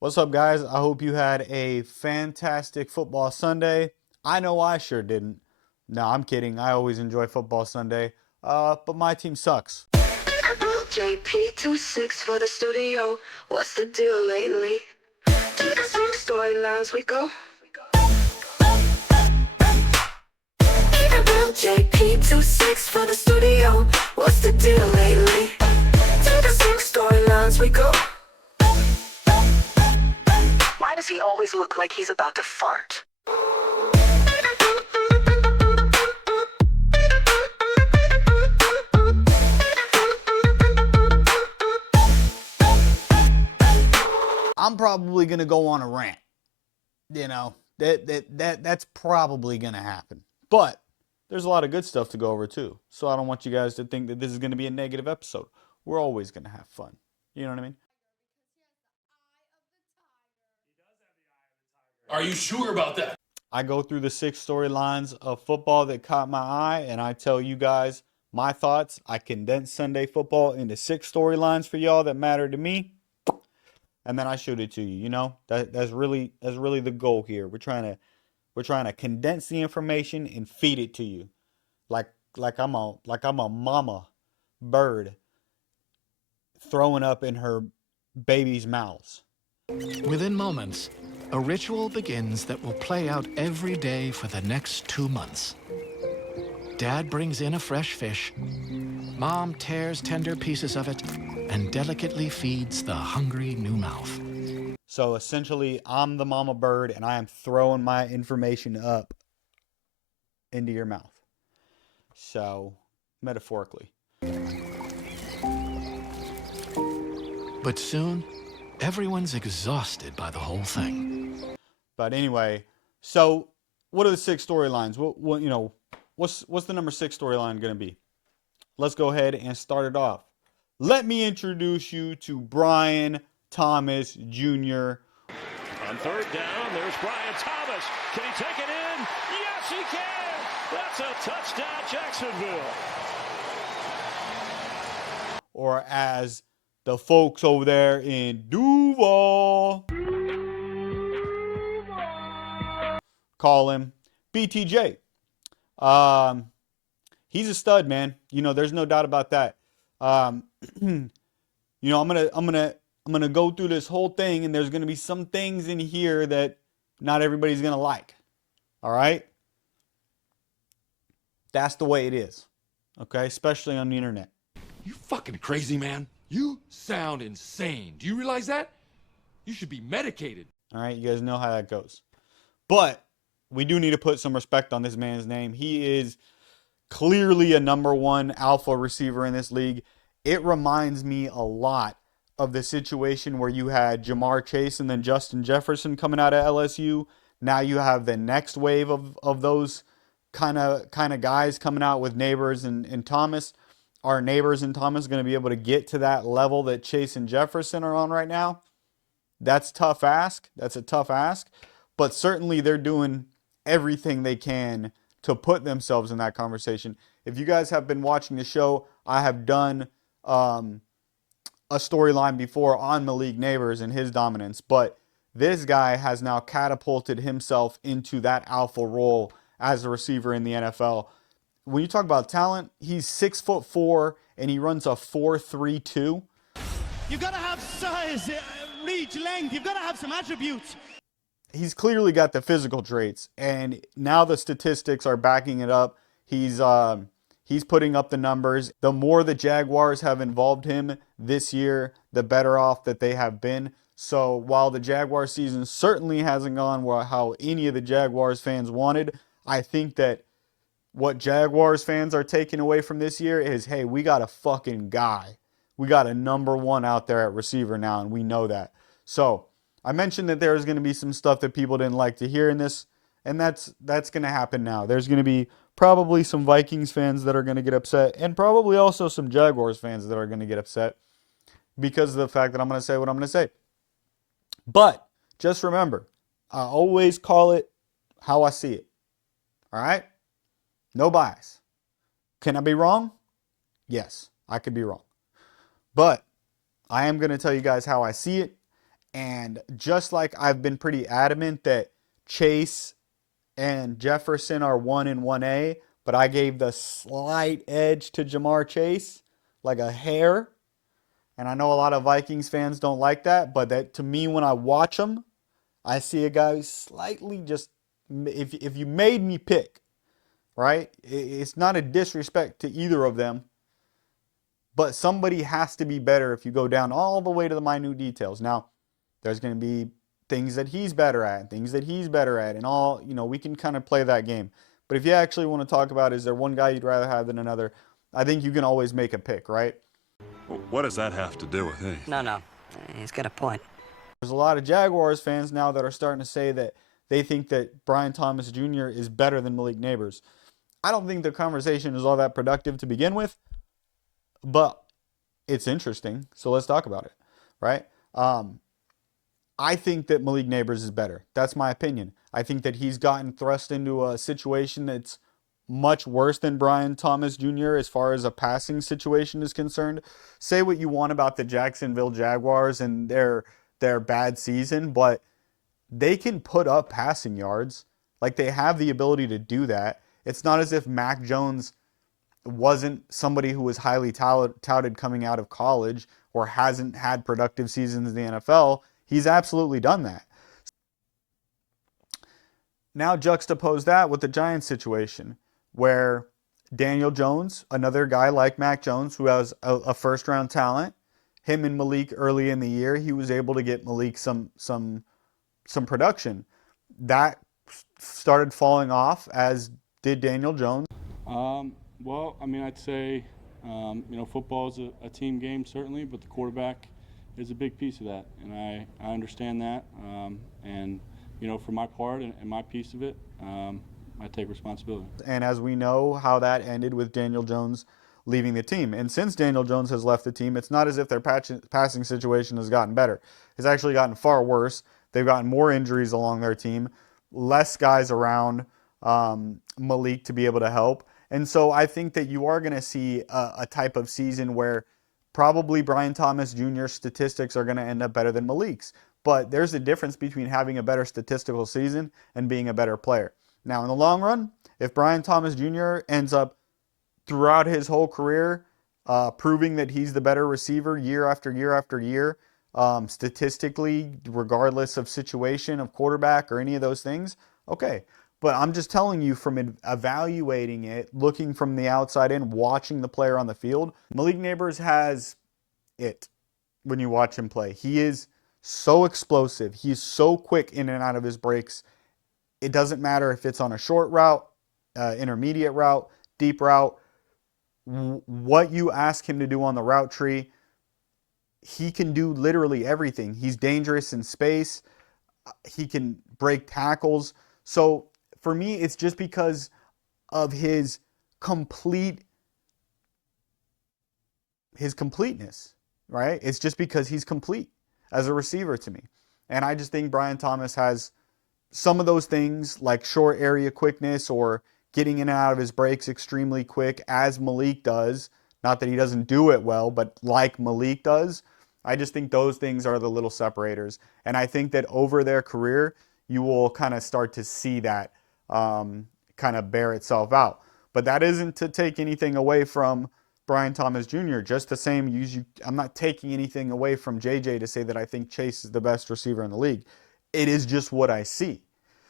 What's up, guys? I hope you had a fantastic football Sunday. I know I sure didn't. No, I'm kidding. I always enjoy football Sunday. But my team sucks. JP26 for the studio. What's the deal lately? To the same storylines we go. JP26 for the studio. What's the deal lately? To the same storylines we go. Why does he always look like he's about to fart? I'm probably gonna go on a rant. That's probably gonna happen. But there's a lot of good stuff to go over too. So I don't want you guys to think that this is gonna be a negative episode. We're always gonna have fun. You know what I mean? Are you sure about that? I go through the 6 storylines of football that caught my eye, and I tell you guys my thoughts. I condense Sunday football into 6 storylines for y'all that matter to me, and then I shoot it to you. You know, that's really the goal here. We're trying to condense the information and feed it to you, like I'm a mama bird throwing up in her baby's mouths. Within moments, a ritual begins that will play out every day for the next 2 months. Dad brings in a fresh fish. Mom tears tender pieces of it and delicately feeds the hungry new mouth. So essentially, I'm the mama bird and I am throwing my information up into your mouth. So, metaphorically. But soon, everyone's exhausted by the whole thing. But anyway, so what are the 6 storylines? What's the number 6 storyline going to be? Let's go ahead and start it off. Let me introduce you to Brian Thomas Jr. On third down, there's Brian Thomas. Can he take it in? Yes, he can. That's a touchdown, Jacksonville. Or as the folks over there in Duval call him, BTJ. He's a stud, man. There's no doubt about that. I'm gonna go through this whole thing, and there's gonna be some things in here that not everybody's gonna like. All right, that's the way it is. Okay, especially on the internet. You fucking crazy, man. You sound insane. Do you realize that? You should be medicated. All right, you guys know how that goes. But we do need to put some respect on this man's name. He is clearly a number 1 alpha receiver in this league. It reminds me a lot of the situation where you had Jamar Chase and then Justin Jefferson coming out of LSU. Now you have the next wave of those kind of guys coming out with Neighbors and Thomas. Are Neighbors and Thomas going to be able to get to that level that Chase and Jefferson are on right now? That's tough ask. That's a tough ask. But certainly they're doing everything they can to put themselves in that conversation. If you guys have been watching the show, I have done a storyline before on Malik Neighbors and his dominance. But this guy has now catapulted himself into that alpha role as a receiver in the NFL. When you talk about talent, he's 6'4" and he runs a 4.32. You've got to have size, reach, length. You've got to have some attributes. He's clearly got the physical traits, and now the statistics are backing it up. He's putting up the numbers. The more the Jaguars have involved him this year, the better off that they have been. So while the Jaguar season certainly hasn't gone how any of the Jaguars fans wanted, I think that what Jaguars fans are taking away from this year is, hey, we got a fucking guy. We got a number 1 out there at receiver now, and we know that. So I mentioned that there's going to be some stuff that people didn't like to hear in this, and that's going to happen now. There's going to be probably some Vikings fans that are going to get upset, and probably also some Jaguars fans that are going to get upset because of the fact that I'm going to say what I'm going to say. But just remember, I always call it how I see it. All right? No bias. Can I be wrong? Yes, I could be wrong. But I am going to tell you guys how I see it. And just like I've been pretty adamant that Chase and Jefferson are 1 and 1A, but I gave the slight edge to Jamar Chase, like a hair. And I know a lot of Vikings fans don't like that, but that to me, when I watch them, I see a guy who's slightly just, if you made me pick, right? It's not a disrespect to either of them, but somebody has to be better if you go down all the way to the minute details. Now, there's going to be things that he's better at, things that he's better at, and all, we can kind of play that game. But if you actually want to talk about, is there one guy you'd rather have than another, I think you can always make a pick, right? What does that have to do with anything? No. He's got a point. There's a lot of Jaguars fans now that are starting to say that they think that Brian Thomas Jr. is better than Malik Nabers. I don't think the conversation is all that productive to begin with, but it's interesting. So let's talk about it, right? I think that Malik Nabers is better. That's my opinion. I think that he's gotten thrust into a situation that's much worse than Brian Thomas Jr. as far as a passing situation is concerned. Say what you want about the Jacksonville Jaguars and their bad season, but they can put up passing yards. Like, they have the ability to do that. It's not as if Mac Jones wasn't somebody who was highly touted coming out of college or hasn't had productive seasons in the NFL. He's absolutely done that. Now juxtapose that with the Giants situation, where Daniel Jones, another guy like Mac Jones who has a first-round talent, him and Malik early in the year, he was able to get Malik some production. That started falling off, as did Daniel Jones. Well, I mean, I'd say, football is a team game, certainly, but the quarterback is a big piece of that, and I understand that. And for my part and my piece of it, I take responsibility. And as we know how that ended with Daniel Jones leaving the team. And since Daniel Jones has left the team, it's not as if their passing situation has gotten better. It's actually gotten far worse. They've gotten more injuries along their team, less guys around Malik to be able to help. And so I think that you are going to see a type of season where probably Brian Thomas Jr.'s statistics are going to end up better than Malik's. But there's a difference between having a better statistical season and being a better player. Now, in the long run, if Brian Thomas Jr. ends up throughout his whole career proving that he's the better receiver year after year after year, statistically, regardless of situation of quarterback or any of those things, okay. But I'm just telling you, from evaluating it, looking from the outside in, watching the player on the field, Malik Nabers has it when you watch him play. He is so explosive. He's so quick in and out of his breaks. It doesn't matter if it's on a short route, intermediate route, deep route. What you ask him to do on the route tree, he can do literally everything. He's dangerous in space. He can break tackles. So for me, it's just because of his completeness, right? It's just because he's complete as a receiver to me. And I just think Brian Thomas has some of those things, like short area quickness or getting in and out of his breaks extremely quick, as Malik does. Not that he doesn't do it well, but like Malik does. I just think those things are the little separators. And I think that over their career, you will kind of start to see that kind of bear itself out. But that isn't to take anything away from Brian Thomas Jr. Just the same, I'm not taking anything away from JJ to say that I think Chase is the best receiver in the league. It is just what I see.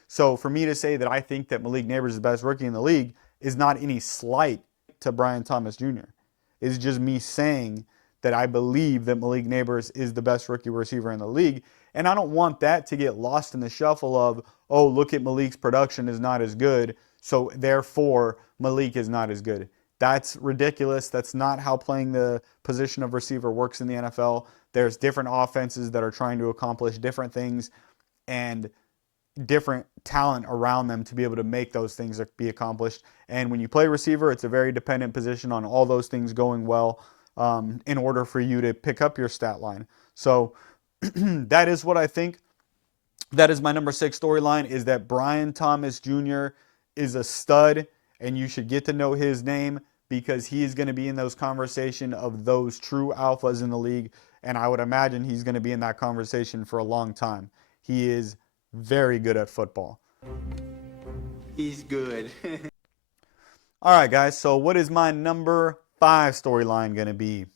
So for me to say that I think that Malik Nabers is the best rookie in the league is not any slight to Brian Thomas Jr. It's just me saying that I believe that Malik Nabers is the best rookie receiver in the league. And I don't want that to get lost in the shuffle of, oh, look at Malik's production is not as good, so therefore Malik is not as good. That's ridiculous. That's not how playing the position of receiver works in the NFL. There's different offenses that are trying to accomplish different things and different talent around them to be able to make those things be accomplished. And when you play receiver, it's a very dependent position on all those things going well in order for you to pick up your stat line. So that is what I think. That is my number 6 storyline, is that Brian Thomas Jr. is a stud, and you should get to know his name because he is going to be in those conversation of those true alphas in the league. and I would imagine he's going to be in that conversation for a long time. He is very good at football. He's good. All right, guys, so what is my number 5 storyline going to be?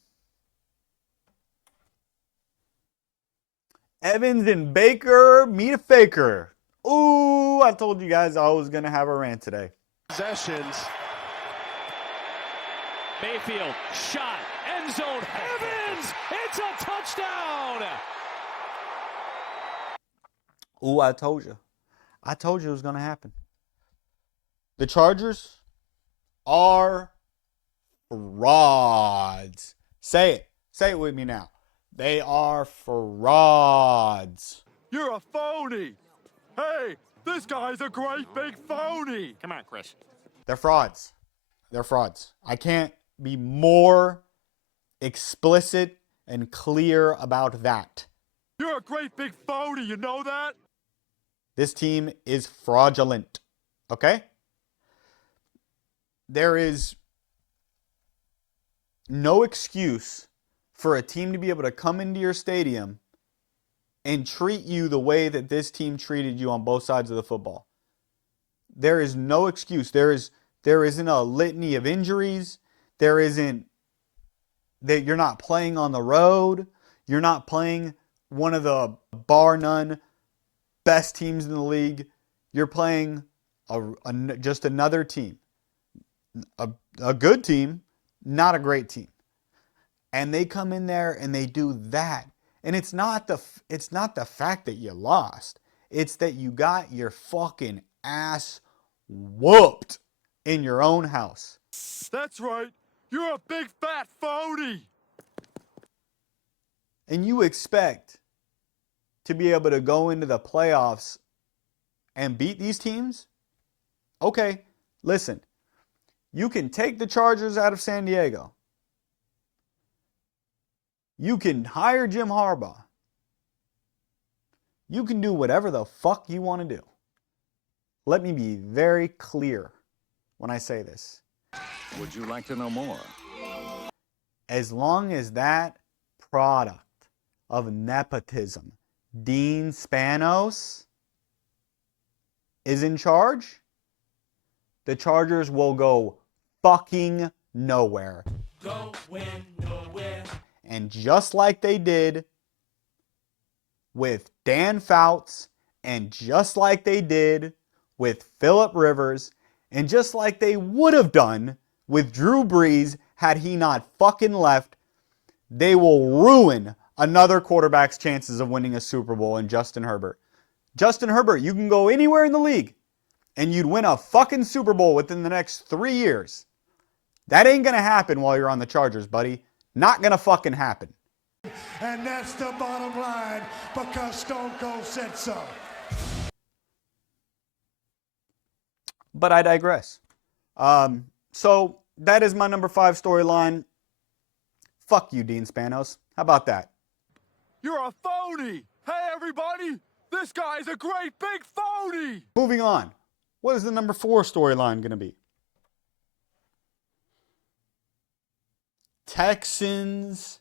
Evans and Baker meet a faker. Ooh, I told you guys I was going to have a rant today. Possessions. Mayfield, shot, end zone, Evans, it's a touchdown! Ooh, I told you. I told you it was going to happen. The Chargers are frauds. Say it. Say it with me now. They are frauds. You're a phony! Hey, this guy's a great big phony! Come on, Chris. They're frauds. They're frauds. I can't be more explicit and clear about that. You're a great big phony, you know that? This team is fraudulent. Okay? There is no excuse for a team to be able to come into your stadium and treat you the way that this team treated you on both sides of the football. There is no excuse. There isn't a litany of injuries. There isn't that you're not playing on the road. You're not playing one of the bar none best teams in the league. You're playing just another team. A good team, not a great team. And they come in there and they do that. And it's not the fact that you lost. It's that you got your fucking ass whooped in your own house. That's right. You're a big fat phony. And you expect to be able to go into the playoffs and beat these teams? Okay, listen. You can take the Chargers out of San Diego. You can hire Jim Harbaugh. You can do whatever the fuck you want to do. Let me be very clear when I say this. Would you like to know more? As long as that product of nepotism, Dean Spanos, is in charge, the Chargers will go fucking nowhere. Going nowhere. And just like they did with Dan Fouts, and just like they did with Phillip Rivers, and just like they would have done with Drew Brees had he not fucking left, they will ruin another quarterback's chances of winning a Super Bowl in Justin Herbert. Justin Herbert, you can go anywhere in the league and you'd win a fucking Super Bowl within the next 3 years. That ain't gonna happen while you're on the Chargers, buddy. Not gonna fucking happen. And that's the bottom line, because Stone Cold said so. But I digress. So that is my number 5 storyline. Fuck you, Dean Spanos. How about that? You're a phony. Hey, everybody. This guy's a great big phony. Moving on. What is the number 4 storyline going to be? Texans,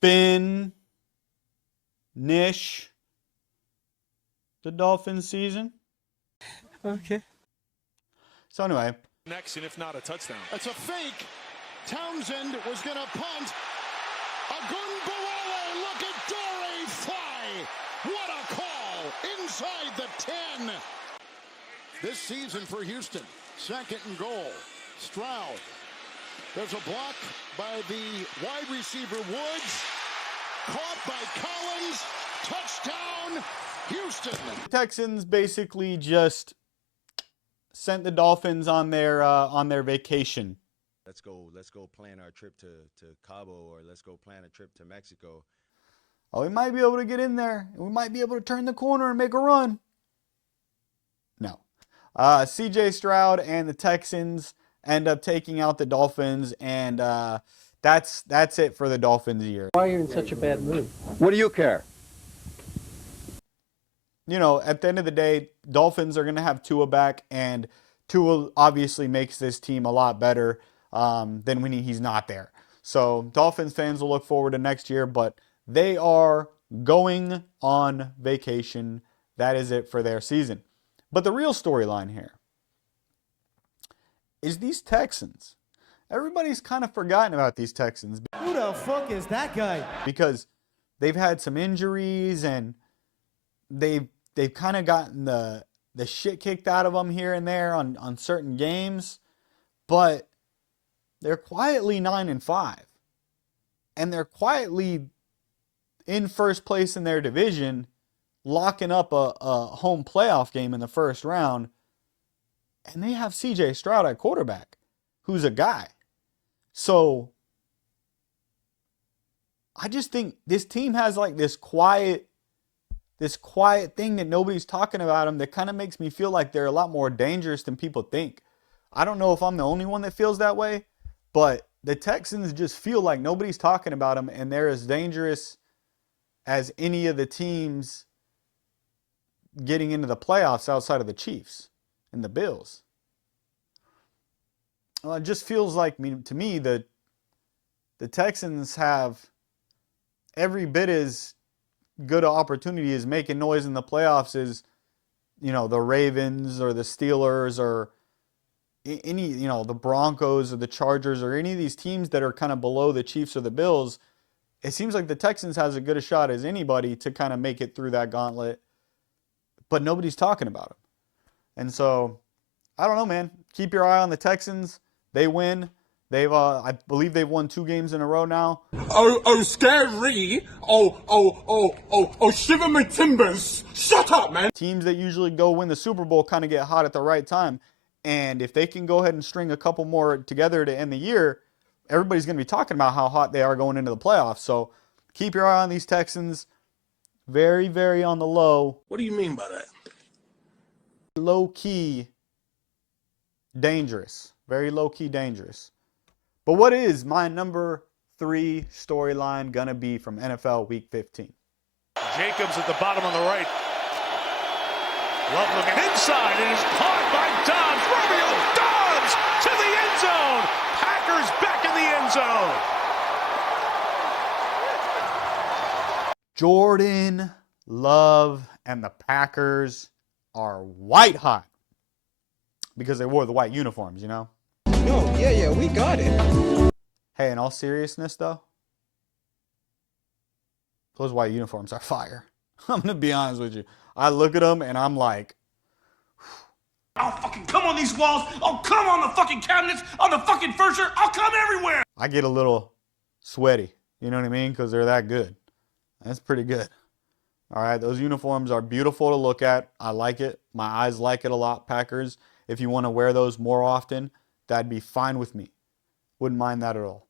finish the Dolphins season. Okay. So anyway. Next, and if not a touchdown. It's a fake. Townsend was going to punt. Agunbowale, look at Dory fly. What a call inside the 10. This season for Houston, 2nd and goal. Stroud. There's a block by the wide receiver Woods. Caught by Collins. Touchdown, Houston. The Texans basically just sent the Dolphins on their vacation. Let's go plan our trip to Cabo, or let's go plan a trip to Mexico. Oh, we might be able to get in there. We might be able to turn the corner and make a run. No. CJ Stroud and the Texans end up taking out the Dolphins, and that's it for the Dolphins year. Why are you in such a bad mood? What do you care? You know, at the end of the day, Dolphins are going to have Tua back, and Tua obviously makes this team a lot better than when he's not there. So Dolphins fans will look forward to next year, but They are going on vacation. That is it for their season. But the real storyline here is these Texans. Everybody's kind of forgotten about these Texans. Who the fuck is that guy? Because they've had some injuries and they've kind of gotten the shit kicked out of them here and there on certain games. But they're quietly 9-5. And they're quietly in first place in their division, locking up a home playoff game in the first round. And they have CJ Stroud at quarterback, who's a guy. So I just think this team has like this quiet thing that nobody's talking about them that kind of makes me feel like they're a lot more dangerous than people think. I don't know if I'm the only one that feels that way, but the Texans just feel like nobody's talking about them, and they're as dangerous as any of the teams getting into the playoffs outside of the Chiefs and the Bills. Well, it just feels like, to me, that the Texans have every bit as good an opportunity as making noise in the playoffs as, the Ravens or the Steelers or any, the Broncos or the Chargers or any of these teams that are kind of below the Chiefs or the Bills. It seems like the Texans has as good a shot as anybody to kind of make it through that gauntlet, but nobody's talking about them. And so, I don't know, man. Keep your eye on the Texans. They win. They've, I believe they've won 2 games in a row now. Oh, scary. Oh, shiver my timbers. Shut up, man. Teams that usually go win the Super Bowl kind of get hot at the right time. And if they can go ahead and string a couple more together to end the year, everybody's going to be talking about how hot they are going into the playoffs. So keep your eye on these Texans. Very, very on the low. What do you mean by that? Low-key dangerous. Very low-key dangerous. But what is my number 3 storyline going to be from NFL Week 15? Jacobs at the bottom on the right. Love looking inside. It is caught by Dobbs. Romeo Dobbs to the end zone. Packers back in the end zone. Jordan Love and the Packers are white hot because they wore the white uniforms, No, yeah, we got it. Hey, in all seriousness, though, those white uniforms are fire. I'm going to be honest with you. I look at them and I'm like, I'll fucking come on these walls. I'll come on the fucking cabinets, on the fucking furniture. I'll come everywhere. I get a little sweaty. You know what I mean? Because they're that good. That's pretty good. All right, those uniforms are beautiful to look at. I like it. My eyes like it a lot, Packers. If you want to wear those more often, that'd be fine with me. Wouldn't mind that at all.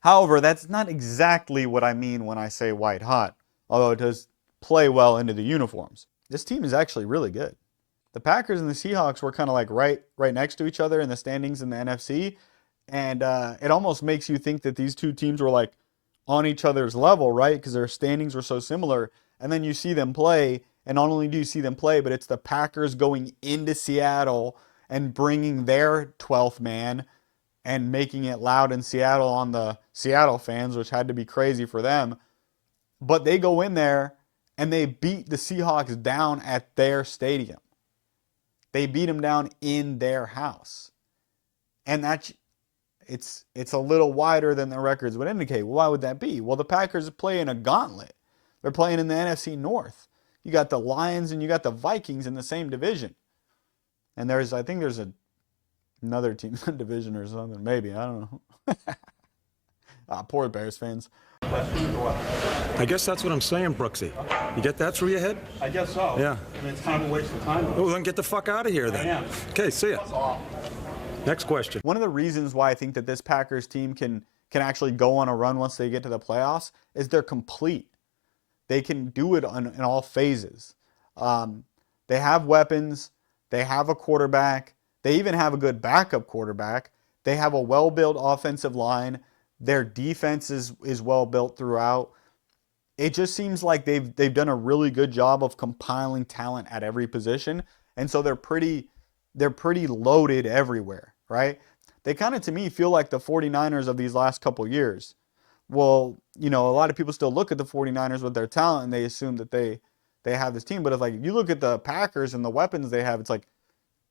However, that's not exactly what I mean when I say white hot, although it does play well into the uniforms. This team is actually really good. The Packers and the Seahawks were kind of like right next to each other in the standings in the NFC, and it almost makes you think that these two teams were like on each other's level, right? Because their standings were so similar. And then you see them play, and not only do you see them play, but it's the Packers going into Seattle and bringing their 12th man and making it loud in Seattle on the Seattle fans, which had to be crazy for them. But they go in there and they beat the Seahawks down at their stadium. They beat them down in their house. And it's a little wider than the records would indicate. Well, why would that be? Well, the Packers play in a gauntlet. They're playing in the NFC North. You got the Lions and you got the Vikings in the same division. And I think there's another team in the division or something. Maybe. I don't know. Poor Bears fans. I guess that's what I'm saying, Brooksy. You get that through your head? I guess so. Yeah. I mean, it's kind of a waste of time. Well, then get the fuck out of here then. I am. Okay, see ya. Next question. One of the reasons why I think that this Packers team can actually go on a run once they get to the playoffs is they're complete. They can do it in all phases. They have weapons. They have a quarterback. They even have a good backup quarterback. They have a well-built offensive line. Their defense is well built throughout. It just seems like they've done a really good job of compiling talent at every position, and so they're pretty loaded everywhere, right? They kind of, to me, feel like the 49ers of these last couple years, well, you know, a lot of people still look at the 49ers with their talent and they assume that they have this team. But it's like, if you look at the Packers and the weapons they have, it's like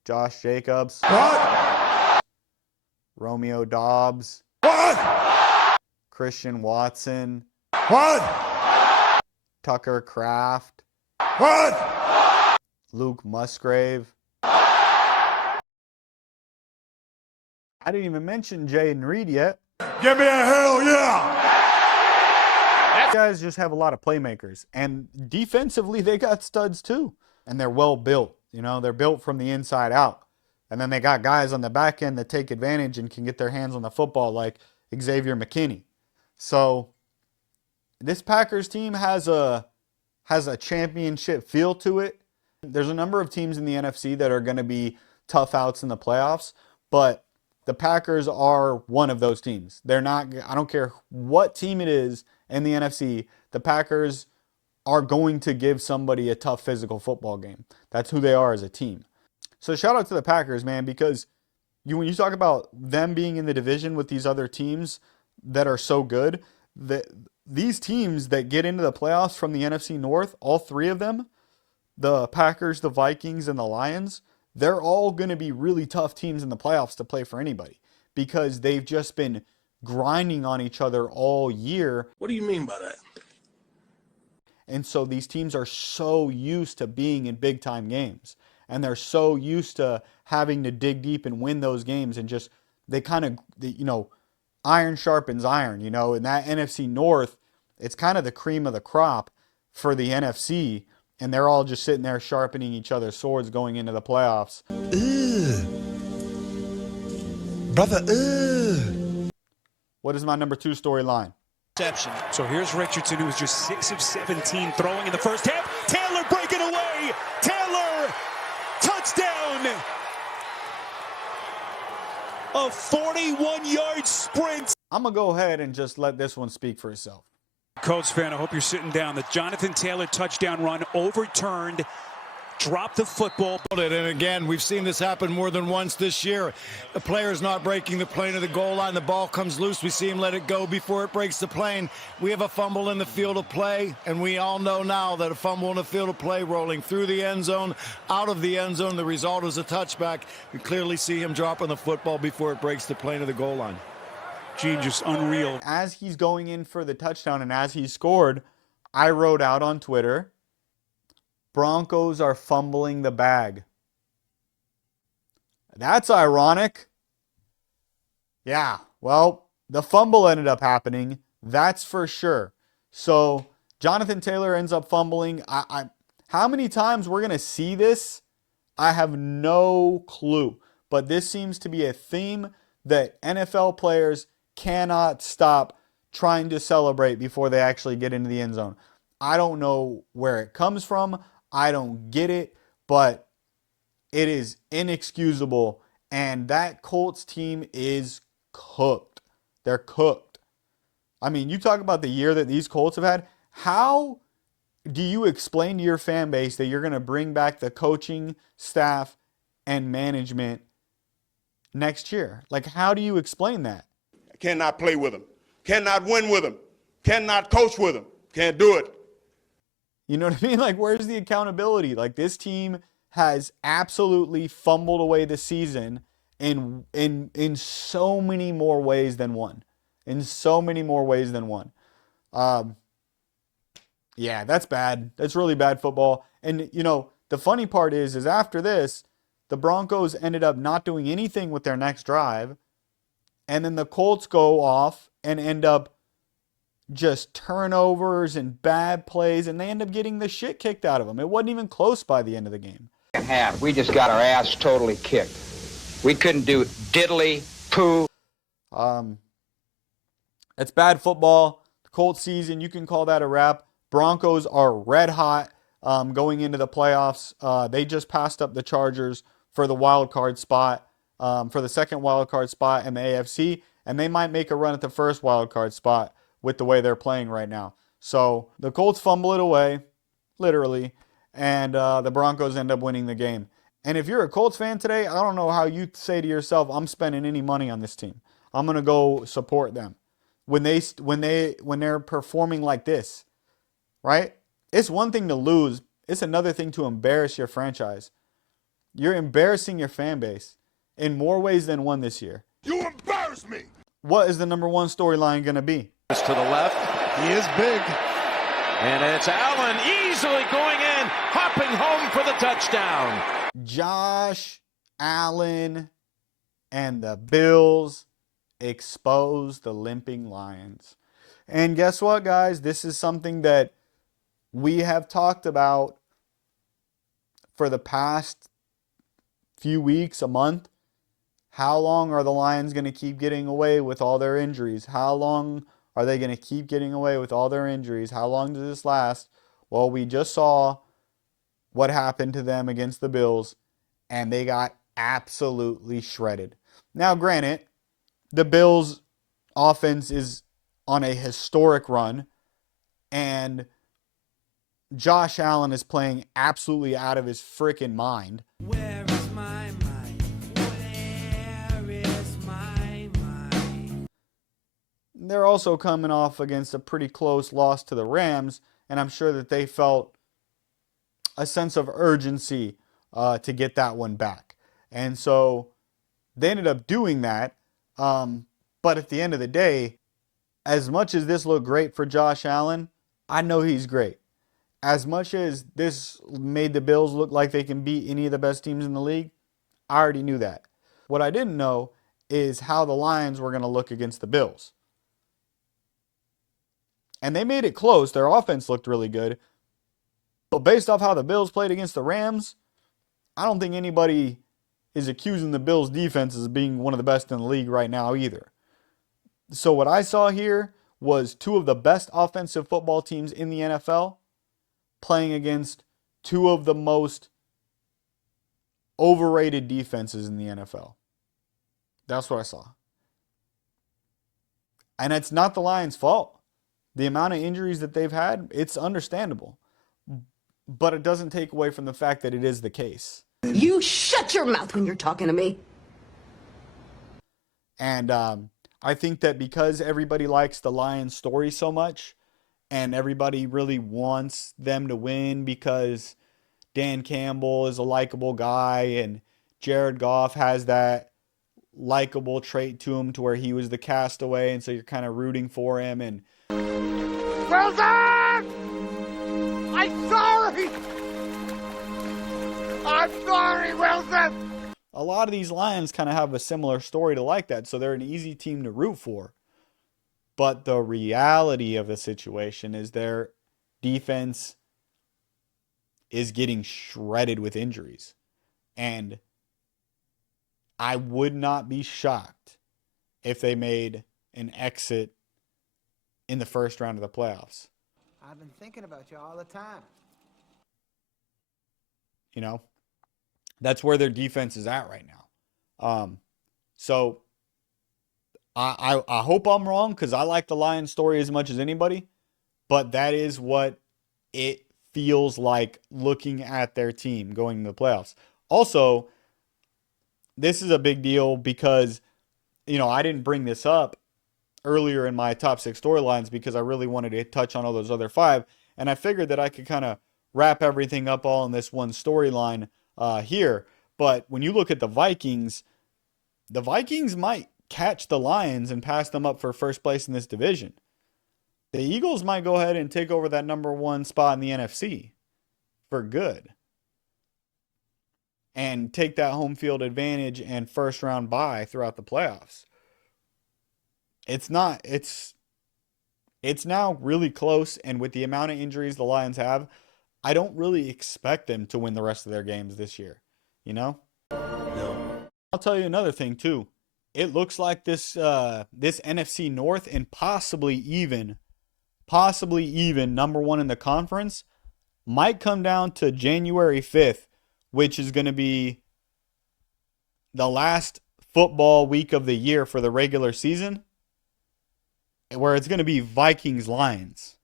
Josh Jacobs. What? Romeo Doubs. What? Christian Watson. What? Tucker Kraft. What? Luke Musgrave. I didn't even mention Jayden Reed yet. Give me a hell yeah! These guys just have a lot of playmakers. And defensively, they got studs too. And they're well built. You know, they're built from the inside out. And then they got guys on the back end that take advantage and can get their hands on the football, like Xavier McKinney. So this Packers team has a championship feel to it. There's a number of teams in the NFC that are going to be tough outs in the playoffs, but the Packers are one of those teams. They're not, I don't care what team it is in the NFC, the Packers are going to give somebody a tough physical football game. That's who they are as a team. So shout out to the Packers, man, because when you talk about them being in the division with these other teams that are so good, these teams that get into the playoffs from the NFC North, all three of them, the Packers, the Vikings, and the Lions, they're all going to be really tough teams in the playoffs to play for anybody because they've just been grinding on each other all year. What do you mean by that? And so these teams are so used to being in big time games, and they're so used to having to dig deep and win those games, and just they kind of, you know, iron sharpens iron, you know. In that NFC North, it's kind of the cream of the crop for the NFC, and they're all just sitting there sharpening each other's swords going into the playoffs. Brother, What is my number 2 storyline? So here's Richardson, who was just 6 of 17 throwing in the first half. Taylor breaking away. Taylor, touchdown. A 41-yard sprint. I'm going to go ahead and just let this one speak for itself. Colts fan, I hope you're sitting down. The Jonathan Taylor touchdown run overturned. Dropped the football. and again, we've seen this happen more than once this year. The player's not breaking the plane of the goal line. The ball comes loose. We see him let it go before it breaks the plane. We have a fumble in the field of play, and we all know now that a fumble in the field of play rolling through the end zone, out of the end zone, the result is a touchback. We clearly see him dropping the football before it breaks the plane of the goal line. Gene, just unreal. As he's going in for the touchdown and as he scored, I wrote out on Twitter, Broncos are fumbling the bag. That's ironic. Yeah, well, the fumble ended up happening. That's for sure. So Jonathan Taylor ends up fumbling. How many times we're going to see this? I have no clue. But this seems to be a theme that NFL players cannot stop trying to celebrate before they actually get into the end zone. I don't know where it comes from. I don't get it, but it is inexcusable. And that Colts team is cooked. They're cooked. I mean, you talk about the year that these Colts have had. How do you explain to your fan base that you're going to bring back the coaching staff and management next year? Like, how do you explain that? Cannot play with them. Cannot win with them. Cannot coach with them. Can't do it. You know what I mean? Like, where's the accountability? Like, this team has absolutely fumbled away the season in so many more ways than one. In so many more ways than one. Yeah, that's bad. That's really bad football. And, you know, the funny part is after this, the Broncos ended up not doing anything with their next drive. And then the Colts go off and end up just turnovers and bad plays, and they end up getting the shit kicked out of them. It wasn't even close by the end of the game. Half, we just got our ass totally kicked. We couldn't do diddly poo. It's bad football. The Colts season, you can call that a wrap. Broncos are red hot going into the playoffs. They just passed up the Chargers for the wild card spot, for the second wild card spot in the AFC, and they might make a run at the first wild card spot with the way they're playing right now. So the Colts fumble it away, literally, and the Broncos end up winning the game. And if you're a Colts fan today, I don't know how you say to yourself, I'm spending any money on this team. I'm going to go support them. when they're performing like this, right? It's one thing to lose. It's another thing to embarrass your franchise. You're embarrassing your fan base in more ways than one this year. You embarrass me. What is the number one storyline going to be? To the left. He is big. And it's Allen easily going in, hopping home for the touchdown. Josh Allen and the Bills expose the limping Lions. And guess what, guys? This is something that we have talked about for the past few weeks, a month. How long are the Lions going to keep getting away with all their injuries? How long are they going to keep getting away with all their injuries? How long does this last? Well, we just saw what happened to them against the Bills, and they got absolutely shredded. Now, granted, the Bills' offense is on a historic run, and Josh Allen is playing absolutely out of his freaking mind. Where is my mind? Where is my mind? They're also coming off against a pretty close loss to the Rams, and I'm sure that they felt a sense of urgency to get that one back. And so they ended up doing that. But at the end of the day, as much as this looked great for Josh Allen, I know he's great. As much as this made the Bills look like they can beat any of the best teams in the league, I already knew that. What I didn't know is how the Lions were going to look against the Bills. And they made it close. Their offense looked really good. But based off how the Bills played against the Rams, I don't think anybody is accusing the Bills' defense as being one of the best in the league right now either. So what I saw here was two of the best offensive football teams in the NFL playing against two of the most overrated defenses in the NFL. That's what I saw. And it's not the Lions' fault. The amount of injuries that they've had, it's understandable. But it doesn't take away from the fact that it is the case. You shut your mouth when you're talking to me. And I think that because everybody likes the Lions story so much, and everybody really wants them to win because Dan Campbell is a likable guy and Jared Goff has that likable trait to him to where he was the castaway, and so you're kind of rooting for him. And Wilson! I'm sorry! I'm sorry, Wilson! a lot of these Lions kind of have a similar story to like that, so they're an easy team to root for. But the reality of the situation is their defense is getting shredded with injuries. And I would not be shocked if they made an exit in the first round of the playoffs. I've been thinking about you all the time. You know, that's where their defense is at right now. So I hope I'm wrong, because I like the Lions story as much as anybody, but that is what it feels like looking at their team going to the playoffs. Also, this is a big deal because, you know, I didn't bring this up earlier in my top 6 storylines because I really wanted to touch on all those other 5, and I figured that I could kind of wrap everything up all in this one storyline here. But when you look at the Vikings might catch the Lions and pass them up for first place in this division. The Eagles might go ahead and take over that number 1 spot in the NFC for good and take that home field advantage and first round bye throughout the playoffs. It's now really close, and with the amount of injuries the Lions have, I don't really expect them to win the rest of their games this year, you know? No. I'll tell you another thing too. It looks like this NFC North and possibly even number 1 in the conference might come down to January 5th, which is going to be the last football week of the year for the regular season, where it's going to be Vikings-Lions.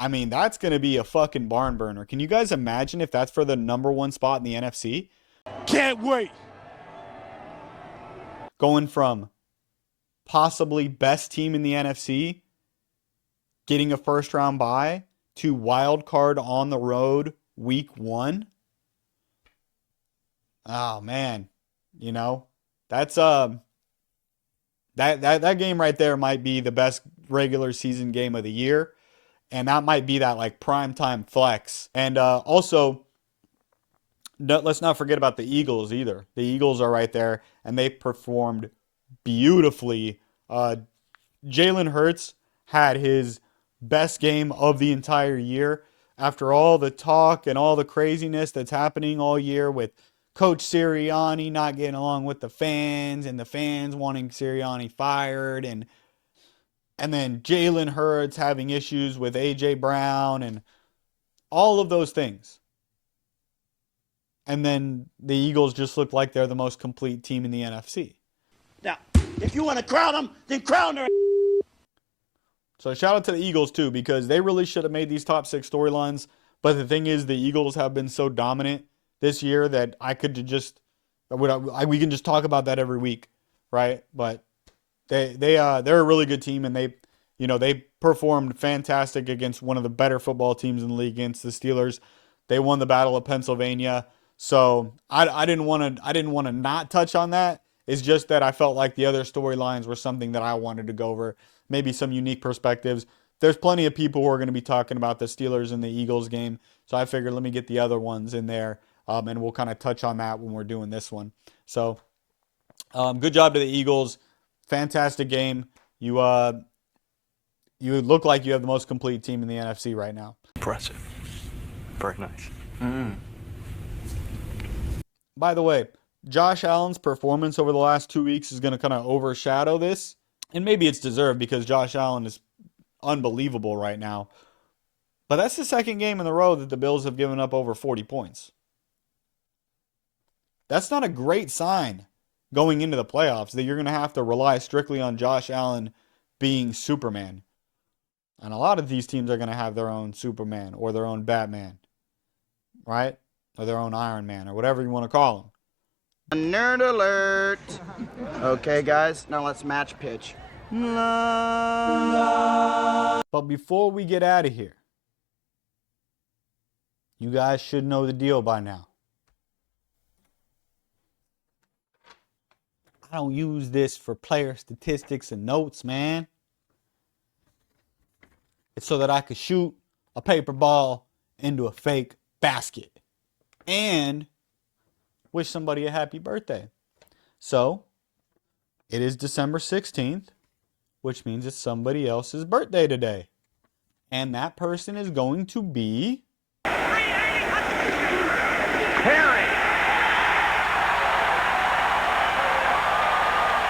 I mean, that's going to be a fucking barn burner. Can you guys imagine if that's for the number 1 spot in the NFC? Can't wait. Going from possibly best team in the NFC getting a first round bye to wild card on the road week 1. Oh man, you know, that's that game right there might be the best regular season game of the year, and that might be that like primetime flex. And also, let's not forget about the Eagles either. The Eagles are right there, and they performed beautifully. Jalen Hurts had his best game of the entire year after all the talk and all the craziness that's happening all year with Coach Sirianni not getting along with the fans and the fans wanting Sirianni fired, and then Jalen Hurts having issues with A.J. Brown and all of those things. And then the Eagles just look like they're the most complete team in the NFC. Now, if you want to crown them, then crown her. So shout out to the Eagles too, because they really should have made these top 6 storylines. But the thing is, the Eagles have been so dominant this year that we can just talk about that every week, right? But they're a really good team, and they performed fantastic against one of the better football teams in the league, against the Steelers. They won the Battle of Pennsylvania. So I didn't want to not touch on that. It's just that I felt like the other storylines were something that I wanted to go over, maybe some unique perspectives. There's plenty of people who are going to be talking about the Steelers and the Eagles game, so I figured let me get the other ones in there, and we'll kind of touch on that when we're doing this one. So good job to the Eagles. Fantastic game. You look like you have the most complete team in the NFC right now. Impressive. Very nice. By the way, Josh Allen's performance over the last 2 weeks is going to kind of overshadow this. And maybe it's deserved because Josh Allen is unbelievable right now. But that's the second game in a row that the Bills have given up over 40 points. That's not a great sign going into the playoffs, that you're going to have to rely strictly on Josh Allen being Superman. And a lot of these teams are going to have their own Superman or their own Batman, right? Or their own Iron Man or whatever you want to call them. Nerd alert. Okay, guys, now let's match pitch. But before we get out of here, you guys should know the deal by now. I don't use this for player statistics and notes, man. It's so that I could shoot a paper ball into a fake basket and wish somebody a happy birthday. So, it is December 16th, which means it's somebody else's birthday today. And that person is going to be... Perry.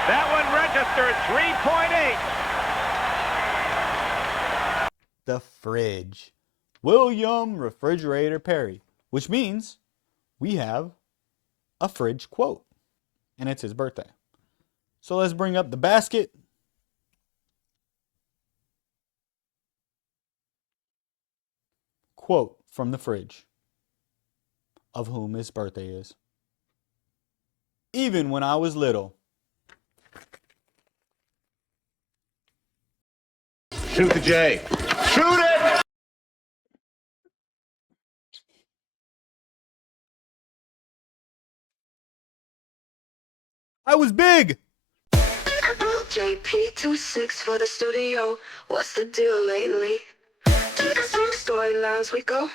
That one registered 3.8. The Fridge. William Refrigerator Perry. Which means we have a Fridge quote. And it's his birthday. So let's bring up the basket. Quote from the Fridge, of whom his birthday is. Even when I was little. Shoot the J. Shoot it! I was big! JP26 for the studio. What's the deal lately? To the same storylines we go.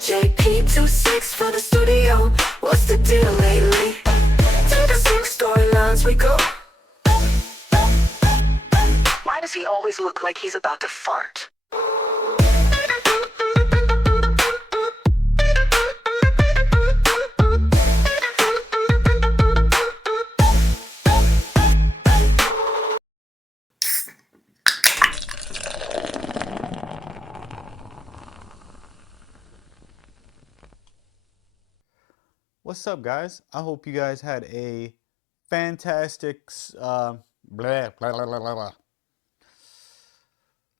JP26 for the studio. What's the deal lately? To the same storylines we go. Why does he always look like he's about to fart? What's up, guys? I hope you guys had a fantastic blah, blah, blah, blah, blah.